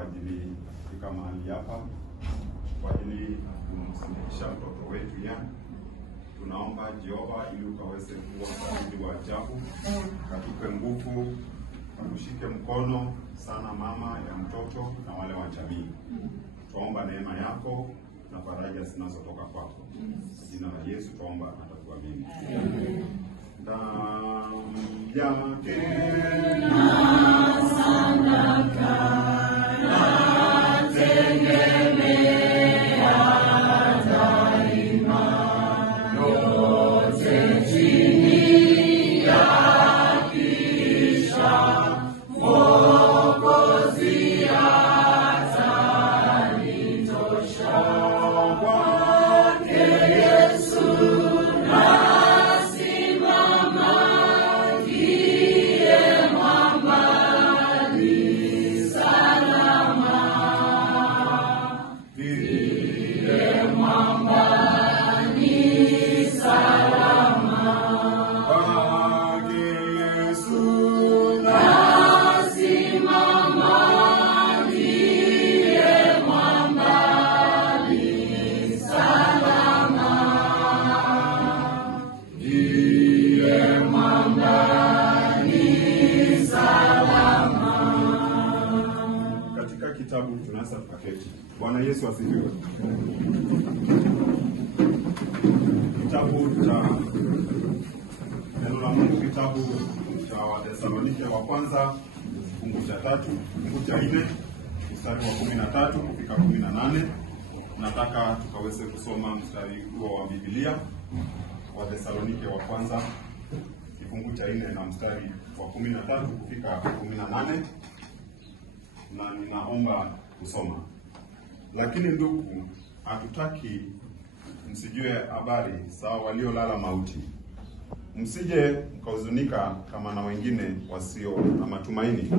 kwa ajili kufika mahali hapa kwa ajili kumsindikisha mtoto wetu ya. Tunaomba Jehova ili ukaweze kuwa msaidizi wa ajabu, katupe nguvu, kushike mkono sana mama ya mtoto na wale wa jamii. Tuomba neema yako na faraja zinazotoka kwako. Jina la Yesu tuomba na tukuamini. Damu tena sana kana tegemea daima yote chini ya kisha Mwokozi atanitosha kwake Yesu nasimama ndiye mwamba ni salama ndiye mwamba ni salama kwake Yesu nasimama ndiye mwamba ni salama ndiye mwamba ni salama. Katika kitabu tunaweza tukaketi. Bwana Yesu asifiwe. Kitabu cha neno la Mungu, kitabu cha Wathesalonike wa kwanza kifungu cha 3, kifungu cha 4, mstari wa 13 kufika 18. Nataka tukaweze kusoma mstari huo wa Biblia, Wathesalonike wa kwanza kifungu cha 4 na mstari wa 13 kufika 18, na ninaomba kusoma. Lakini ndugu, hatutaki msijue habari sawa waliolala mauti, msije mkahuzunika kama na wengine wasio na matumaini.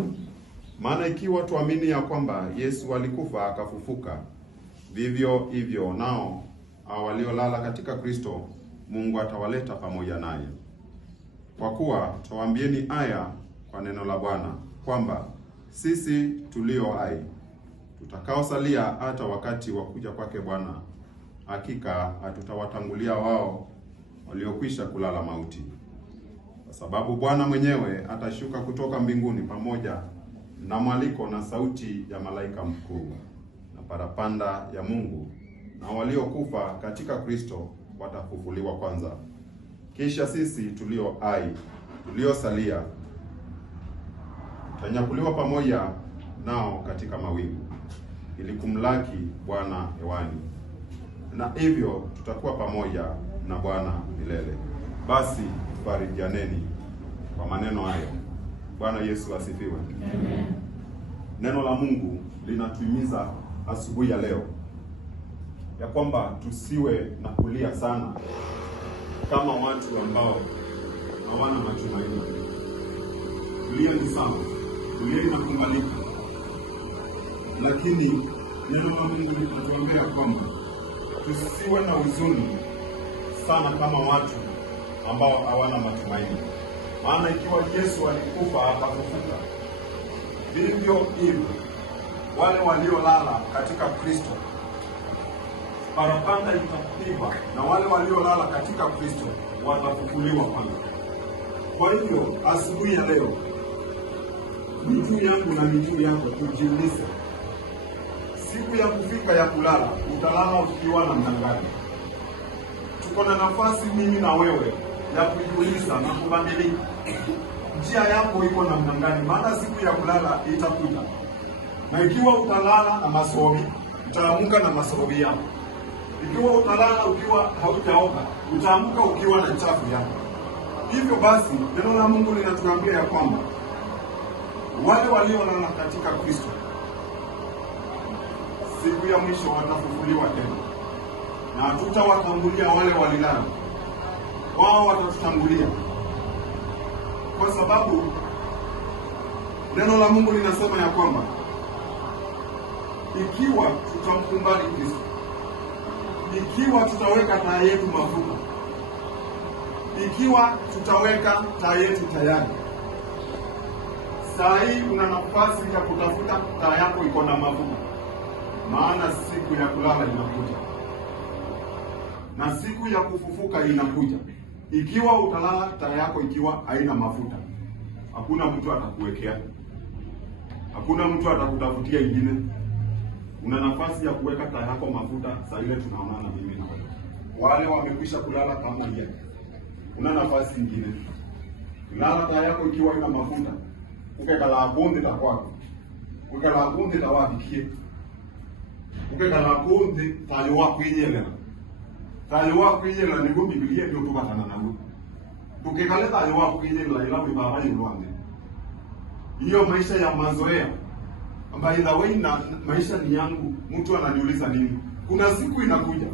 Maana ikiwa tuamini ya kwamba Yesu alikufa akafufuka, vivyo hivyo nao waliolala katika Kristo Mungu atawaleta pamoja naye. Kwa kuwa tuwaambieni haya kwa neno la Bwana, kwamba sisi tulio hai tutakaosalia hata wakati wa kuja kwake Bwana, hakika hatutawatangulia wao waliokwisha kulala mauti. Kwa sababu Bwana mwenyewe atashuka kutoka mbinguni pamoja na mwaliko na sauti ya malaika mkuu na parapanda ya Mungu, na waliokufa katika Kristo watafufuliwa kwanza. Kisha sisi tulio hai tuliosalia tutanyakuliwa pamoja nao katika mawingu ili kumlaki Bwana hewani, na hivyo tutakuwa pamoja na Bwana milele. Basi farijianeni kwa maneno hayo. Bwana Yesu asifiwe. Amen. Neno la Mungu linatuhimiza asubuhi ya leo ya kwamba tusiwe na kulia sana kama watu ambao hawana matumaini. Tulieni sana, tulieni na kungalika. Lakini neno la Mungu linatuambia kwamba tusiwe na huzuni sana kama watu ambao hawana matumaini. Maana ikiwa Yesu alikufa akafufuka, vivyo hivyo wale waliolala katika Kristo parapanda itapigwa, na wale waliolala katika Kristo watafufuliwa kwanza. Kwa hivyo asubuhi ya leo, miguu yangu na miguu yako tujiulize, siku ya kufika ya kulala utalala ukiwa na mnangani? Tuko na nafasi mimi na wewe ya kujiuliza na kubadilika. Njia yako iko na mnangani? Maana siku ya kulala itakuja. Na ikiwa utalala na masobi, utaamka na masobi yako. Ikiwa utalala ukiwa hautaoga, utaamka ukiwa na chafu yako. Hivyo basi, neno la Mungu linatuambia ya kwamba wale waliolala katika Kristo siku ya mwisho watafufuliwa tena, na hatutawatangulia wale walilala, wao watatutangulia. Kwa sababu neno la Mungu linasema ya kwamba ikiwa tutamkumbali Kristo, ikiwa tutaweka taa yetu mafuta, ikiwa tutaweka taa yetu tayari, Saa hii una nafasi ya kutafuta taa yako iko na mafuta, maana siku ya kulala inakuja na siku ya kufufuka inakuja. Ikiwa utalala taa yako ikiwa haina mafuta, hakuna mtu atakuwekea, hakuna mtu atakutafutia ingine. Una nafasi ya kuweka taa yako mafuta saa ile tunaonana mimi na wewe. Wale wamekwisha kulala kama yeye, una nafasi ingine. Lala taa yako ikiwa ina mafuta, ukekala bonde la kwako, ukekala bonde la wabikie, ukekala bonde tayo wako yenyewe. Tayo wako yenyewe ni Biblia ndio tukatana nayo. Tukekale tayo wako yenyewe ila baba yulwande. Hiyo maisha ya mazoea ambayo ila wewe na maisha ni yangu, mtu ananiuliza nini? Kuna siku inakuja